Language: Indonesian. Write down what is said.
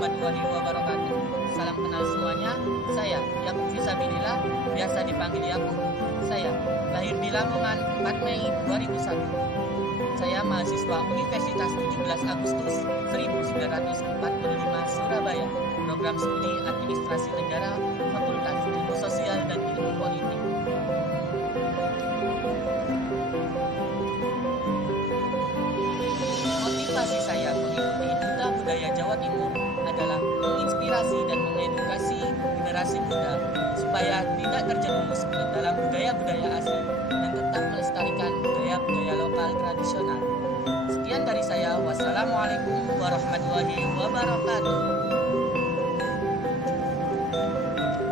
warahmatullahi wabarakatuh. Salam kenal semuanya. Saya Yakub Fisabilillah, biasa dipanggil Yakub. Saya lahir di Lamongan 4 Mei 2001. Saya mahasiswa Universitas 17 Agustus 1945 Surabaya, program studi Administrasi Negara, Fakultas Ilmu Sosial dan Ilmu Politik. Motivasi saya mengikuti Duta Budaya Jawa Timur adalah menginspirasi dan mengedukasi generasi muda supaya tidak terjerumus ke dalam budaya-budaya asing dan tetap melestarikan budaya-budaya lokal tradisional. Sekian dari saya. Wassalamualaikum warahmatullahi wabarakatuh.